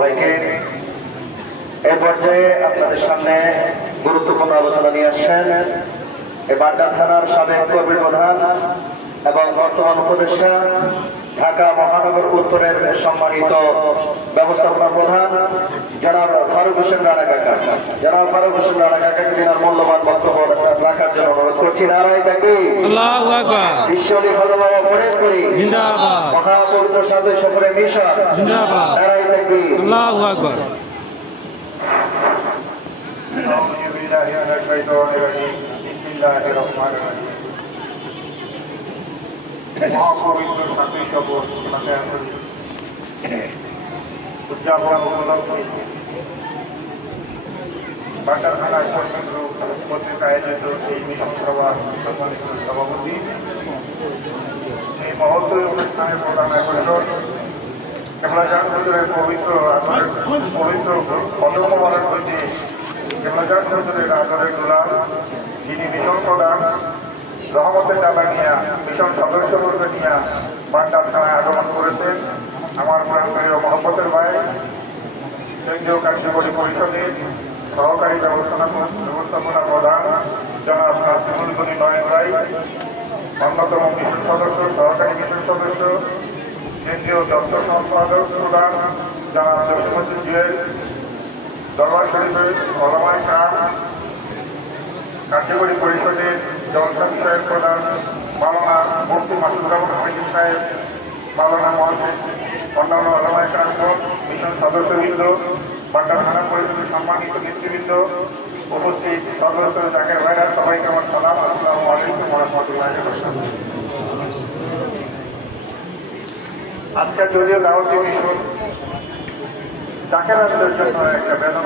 ভাইকে। এই পর্যায়ে আপনাদের সামনে গুরুত্বপূর্ণ আলোচনা নিয়ে আসছেন এই বাড্ডা থানার সাবেক কর্মী প্রধান এবং বর্তমান উপদেষ্টা ঢাকা মহানগর উত্তরের সম্মানিত ব্যবস্থাপনা প্রধান জনাব ফারুক হোসেন রানা কাকা। জনাব ফারুক হোসেন রানা কাকাকে তিনার মূল্যবান বক্তব্য রাখার জন্য অনুরোধ করছি। নারায় তাকবীর, আল্লাহু আকবার, ঈশ্বরী ভালোবাসা পড়ে করি, জিন্দাবাদ, মহাপবিত্র সাধু সফরে মিশন, জিন্দাবাদ, নারায় তাকবীর, আল্লাহু আকবার। মহাপবিত্র সাথী শপথ উদযাপন উপলক্ষে বাড্ডা থানার কর্মী গ্রুপ কর্তৃক আয়োজিত এই মিশন সভা সম্মানিত সভাপতি, এই মহত্ব অনুষ্ঠানের প্রধান আকর্ষণ কেবলাজান হুজুরের পবিত্র পদমবারণ হইতে কেবলাজান হুজুরের আদরের গোলাম, যিনি মিশন প্রধান রহমতের ডালা নিয়ে মিশন সদস্যবর্গ নিয়ে বাড্ডা থানায় আগমন করেছেন। আমার প্রাণপ্রিয় মহব্বতের ভাই, কেন্দ্রীয় কার্যকরী পরিষদের সহকারী ব্যবস্থাপনা প্রধান জনাব নাসিমুল গনি নয়ন ভাই, অন্যতম মিশন সদস্য, সহকারী মিশন সদস্য, কেন্দ্রীয় দপ্তর সম্পাদক প্রধান জনাব জসিমুদ্দিন জুয়েল, দরবার শরীফের ওলামায়ে কেরাম, কার্যকরী পরিষদের জলসা বিষয়ক প্রধান মাওলানা মুফতি মাসুদুর রহমান হামিদ সাহেব, মাওলানা মহাসিন, অন্যান্য ওলামায়ে কেরাম, মিশন সদস্যবৃন্দ, বাড্ডা থানা পরিষদের সম্মানিত নেতৃবৃন্দ, উপস্থিত সদস্য জাকের ভাইরা, সবাইকে আমার সালাম, আসসালামু আলাইকুম ওয়া রাহমাতুল্লাহি ওয়া বারাকাতুহু। আজকের যদিও দাওয়াতি মিশন জাকের জন্য একটা বেদনা